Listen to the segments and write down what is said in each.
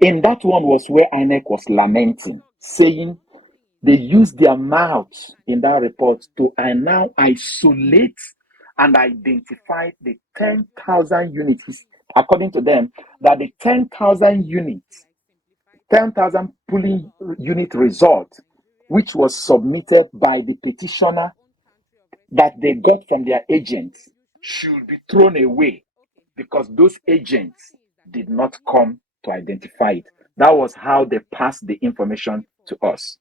In that one was where INEC was lamenting, saying they used their mouths in that report to now isolate and identify the 10,000 units. According to them, that the 10,000 units, 10,000 polling unit result, which was submitted by the petitioner that they got from their agents, should be thrown away because those agents did not come to identify it. That was how they passed the information to us.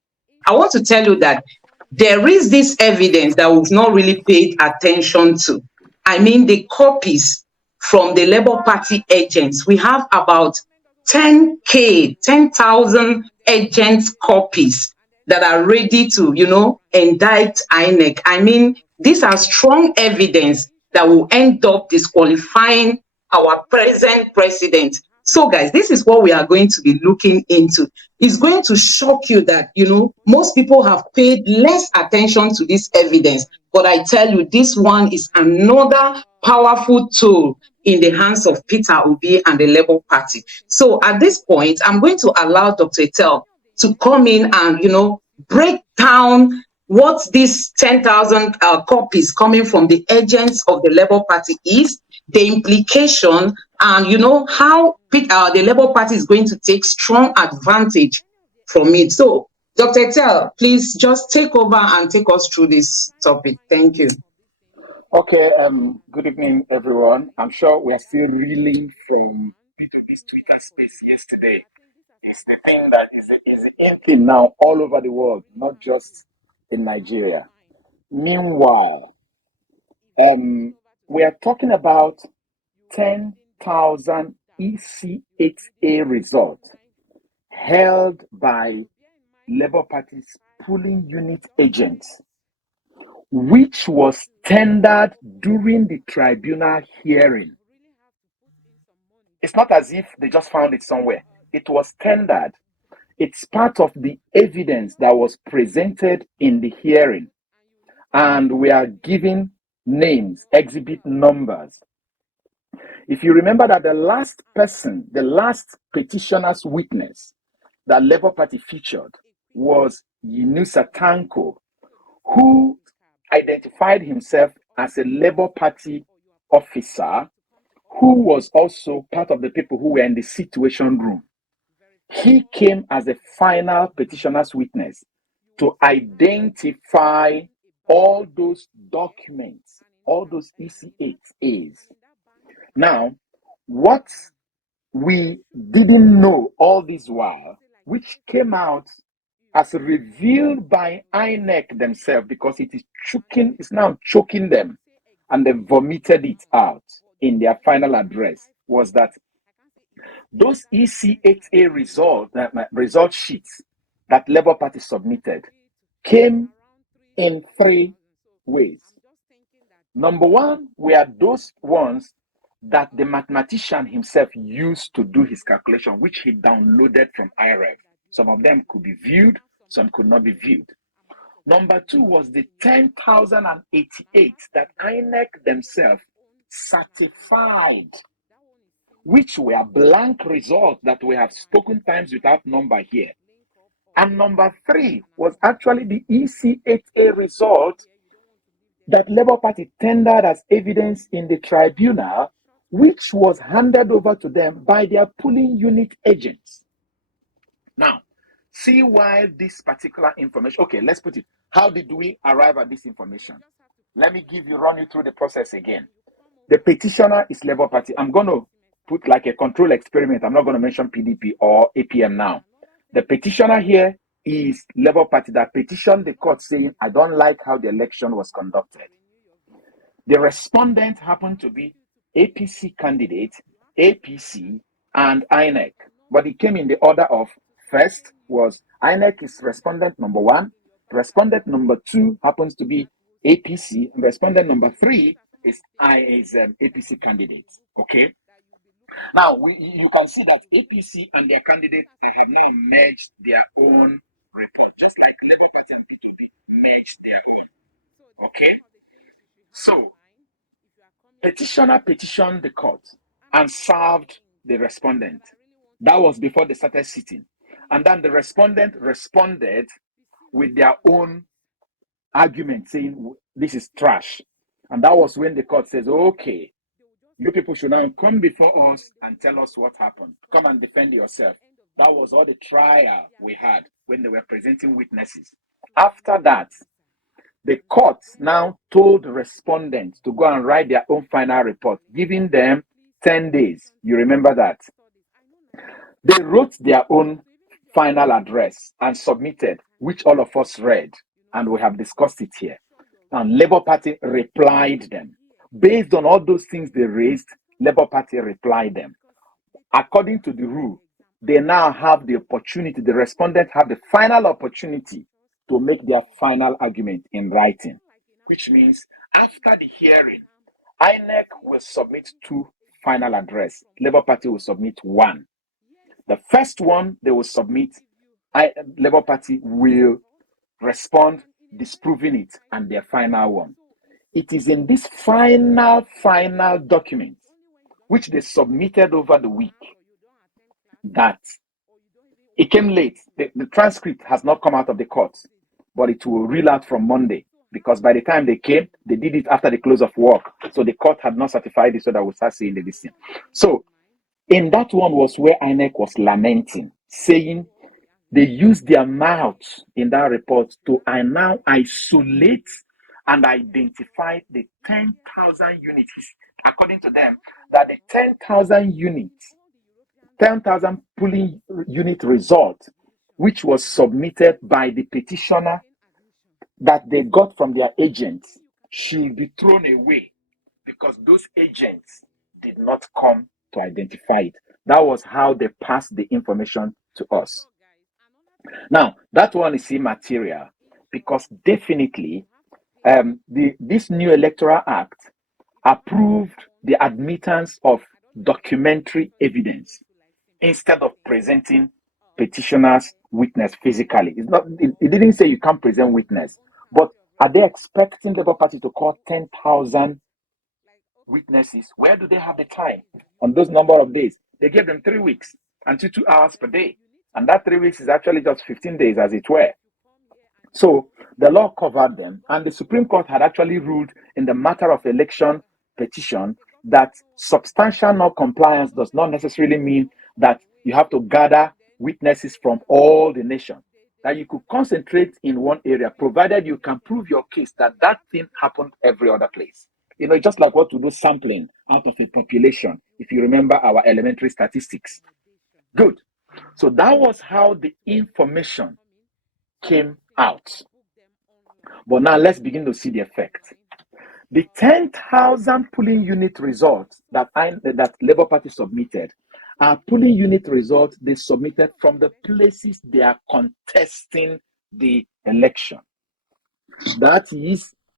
I want to tell you that there is this evidence that we've not really paid attention to. I mean, the copies from the Labour Party agents. We have about 10,000 agents copies that are ready to, indict INEC. I mean, these are strong evidence that will end up disqualifying our present president. So, guys, this is what we are going to be looking into. It's going to shock you that, most people have paid less attention to this evidence. But I tell you, this one is another powerful tool in the hands of Peter Obi and the Labour Party. So at this point, I'm going to allow Dr. Etel to come in and, break down what these 10,000 copies coming from the agents of the Labour Party is, the implication, and how the Labour Party is going to take strong advantage from it. So, Dr. Etel, please just take over and take us through this topic. Thank you. Okay, good evening, everyone. I'm sure we are still reeling from this Twitter space yesterday. It's the thing that is in thing now all over the world, not just in Nigeria. Meanwhile, we are talking about 10,000 EC8A results held by Labour Party's polling unit agents, which was tendered during the tribunal hearing. It's not as if they just found it somewhere. It was tendered. It's part of the evidence that was presented in the hearing. And we are giving names, exhibit numbers. If you remember that the last petitioner's witness that Labour Party featured was Yunusa Tanko, who identified himself as a Labour Party officer who was also part of the people who were in the situation room. He came as a final petitioner's witness to identify all those documents, all those EC8As. Now, what we didn't know all this while, which came out as revealed by INEC themselves, because it's now choking them, and they vomited it out in their final address, was that those EC8A result sheets that Labour Party submitted came in three ways. Number one were those ones that the mathematician himself used to do his calculation, which he downloaded from IREV. Some of them could be viewed, some could not be viewed. Number two was the 10,088 that INEC themselves certified, which were blank results that we have spoken times without number here. And number three was actually the EC8A result that Labour Party tendered as evidence in the tribunal, which was handed over to them by their polling unit agents. Now, see why this particular information. Okay, let's put it. How did we arrive at this information? Let me run you through the process again. The petitioner is Labour Party. I'm going to put like a control experiment. I'm not going to mention PDP or APM now. The petitioner here is Labour Party that petitioned the court saying, I don't like how the election was conducted. The respondent happened to be APC candidate, APC, and INEC. But it came in the order of first was INEC is respondent number one. Respondent number two happens to be APC. And respondent number three is APC candidate. Okay. Now, you can see that APC and their candidate, they have now merged their own report, just like Labour Party and P2P merged their own. Okay? So, petitioner petitioned the court and served the respondent. That was before they started sitting. And then the respondent responded with their own argument saying this is trash. And that was when the court says, okay, you people should now come before us and tell us what happened. Come and defend yourself. That was all the trial we had when they were presenting witnesses. After that, the court now told the respondents to go and write their own final report, giving them 10 days. You remember that? They wrote their own final address and submitted, which all of us read, and we have discussed it here. And Labour Party replied them. Based on all those things they raised, Labour Party replied them. According to the rule, they now have the opportunity, the respondents have the final opportunity to make their final argument in writing, which means after the hearing, Inec will submit 2 final address. Labour Party will submit 1. The first one they will submit, Labour Party will respond, disproving it, and their final one. It is in this final document, which they submitted over the week, that it came late. The transcript has not come out of the court, but it will reel out from Monday, because by the time they came, they did it after the close of work. So the court had not certified it, so that we'll start seeing the listing. So in that one was where Inec was lamenting, saying they used their mouths in that report to now isolate and identify the 10,000 units. According to them, that the 10,000 units, 10,000 polling unit result, which was submitted by the petitioner that they got from their agents, should be thrown away because those agents did not come to identify it. That was how they passed the information to us. Now, that one is immaterial because definitely this new Electoral Act approved the admittance of documentary evidence instead of presenting petitioners' witness physically. It didn't say you can't present witness, but are they expecting the Labour Party to call 10,000 witnesses? Where do they have the time on those number of days? They gave them 3 weeks and 2 hours per day. And that 3 weeks is actually just 15 days, as it were. So the law covered them, and the Supreme Court had actually ruled in the matter of election petition that substantial non-compliance does not necessarily mean that you have to gather witnesses from all the nation. That you could concentrate in one area, provided you can prove your case that that thing happened every other place. You know, just like what we do sampling out of a population, if you remember our elementary statistics. Good. So that was how the information came out. But now let's begin to see the effect. The 10,000 polling unit results that Labour Party submitted are polling unit results they submitted from the places they are contesting the election. That is